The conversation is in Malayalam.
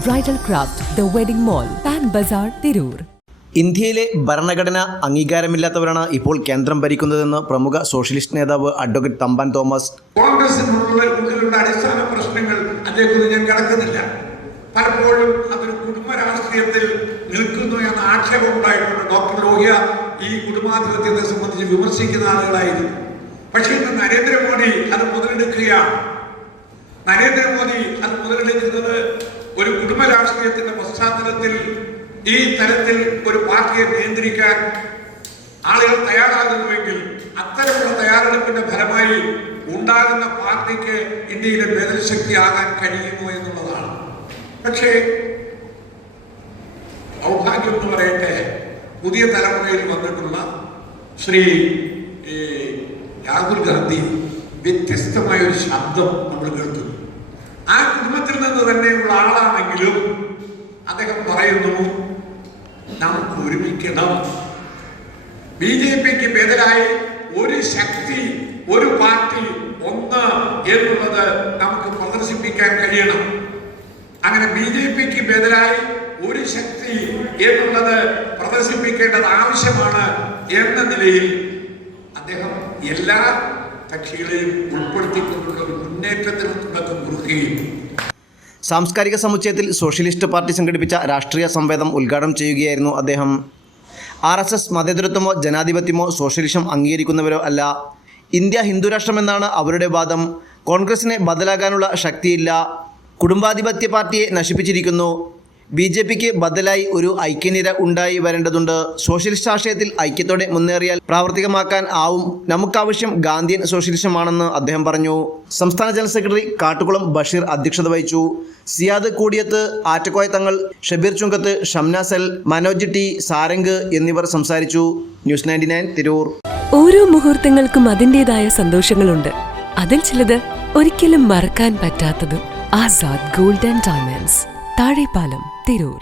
Bridal craft the wedding mall Pan Bazar Tirur. ഇന്ത്യയിലെ ഭരണഘടന അംഗീകാരമില്ലാത്തവരാണ് ഇപ്പോൾ കേന്ദ്രം ഭരിക്കുന്നതെന്ന് പ്രമുഖ സോഷ്യലിസ്റ്റ് നേതാവ് അഡ്വക്കേറ്റ് തമ്പാൻ തോമസ്. കോൺഗ്രസിനുള്ള അടിസ്ഥാന പ്രശ്നങ്ങൾ അതേക്കുറിച്ച് ഞാൻ കിടക്കുന്നില്ല. പലപ്പോഴും അതൊരു കുടുംബ രാഷ്ട്രീയത്തിൽ നിൽക്കുന്നു എന്ന ആക്ഷേപം ഉണ്ടായിട്ടുണ്ട്. ഡോക്ടർ ലോഹ്യ ഈ കുടുംബാധിപത്യത്തെ സംബന്ധിച്ച് വിമർശിക്കുന്ന ആളുകളായിരുന്നു. പക്ഷേ ഇന്ന് നരേന്ദ്രമോദി അത് മുതലെടുക്കുകയാണ്. നരേന്ദ്രമോദി അത് മുതലെടുക്കുന്നത് ഒരു കുടുംബ രാഷ്ട്രീയത്തിന്റെ പശ്ചാത്തലത്തിൽ ഈ തരത്തിൽ ഒരു പാർട്ടിയെ നിയന്ത്രിക്കാൻ ആളുകൾ തയ്യാറാകുന്നുവെങ്കിൽ അത്തരമുള്ള തയ്യാറെടുപ്പിന്റെ ഫലമായി ഉണ്ടാകുന്ന പാർട്ടിക്ക് ഇന്ത്യയിലെ നേതൃശക്തിയാകാൻ കഴിയുമോ എന്നുള്ളതാണ്. പക്ഷേ സൗഭാഗ്യം എന്ന് പറയട്ടെ, പുതിയ തലമുറയിൽ വന്നിട്ടുള്ള ശ്രീ രാഹുൽ ഗാന്ധി വ്യത്യസ്തമായ ഒരു ശബ്ദം നമ്മൾ കേൾക്കുന്നു. ആ കുടുംബത്തിൽ നിന്ന് തന്നെയുള്ള ആളാണെങ്കിലും അദ്ദേഹം പറയുന്നു, നമുക്ക് ഒരുമിക്കണം. BJP-ക്ക് ബദലായി ഒരു ശക്തി, ഒരു പാർട്ടി, ഒന്ന് എന്നുള്ളത് നമുക്ക് പ്രദർശിപ്പിക്കാൻ കഴിയണം. അങ്ങനെ BJP-ക്ക് ബദലായി ഒരു ശക്തി എന്നുള്ളത് പ്രദർശിപ്പിക്കേണ്ടത് ആവശ്യമാണ് എന്ന നിലയിൽ അദ്ദേഹം എല്ലാ കക്ഷികളെയും ഉൾപ്പെടുത്തിക്കൊണ്ടുള്ള ഒരു മുന്നേറ്റത്തിന് തുടക്കം കുറിക്കുകയും സാംസ്കാരിക സമുച്ചയത്തിൽ സോഷ്യലിസ്റ്റ് പാർട്ടി സംഘടിപ്പിച്ച രാഷ്ട്രീയ സംവേദം ഉദ്ഘാടനം ചെയ്യുകയായിരുന്നു അദ്ദേഹം. RSS മതേതരത്വമോ ജനാധിപത്യമോ സോഷ്യലിസം അംഗീകരിക്കുന്നവരോ അല്ല. ഇന്ത്യ ഹിന്ദുരാഷ്ട്രമെന്നാണ് അവരുടെ വാദം. കോൺഗ്രസിനെ ബദലാകാനുള്ള ശക്തിയില്ല. കുടുംബാധിപത്യ പാർട്ടിയെ നശിപ്പിച്ചിരിക്കുന്നു. BJP-ക്ക് ബദലായി ഒരു ഐക്യനിര ഉണ്ടായി വരേണ്ടതുണ്ട്. സോഷ്യലിസ്റ്റ് ആശയത്തിൽ ഐക്യത്തോടെ മുന്നേറിയാൽ പ്രാവർത്തികമാക്കാൻ ആവും. നമുക്കാവശ്യം ഗാന്ധിയൻ സോഷ്യലിസമാണെന്ന് അദ്ദേഹം പറഞ്ഞു. സംസ്ഥാന ജനറൽ സെക്രട്ടറി കാട്ടുകുളം ബഷീർ അധ്യക്ഷത വഹിച്ചു. സിയാദ് കൂടിയത്ത്, ആറ്റക്കോയ തങ്ങൾ, ഷബീർ ചുങ്കത്ത്, ഷംനാസൽ, മനോജ് ടി, സാരംഗ് എന്നിവർ സംസാരിച്ചു. ന്യൂസ് 99 തിരൂർ. ഓരോ മുഹൂർത്തങ്ങൾക്കും അതിൻ്റെതായ സന്തോഷങ്ങളുണ്ട്. അതിൽ ചിലത് ഒരിക്കലും മറക്കാൻ പറ്റാത്തതും. Azad gold and diamonds, Thazhepalam, Tirur.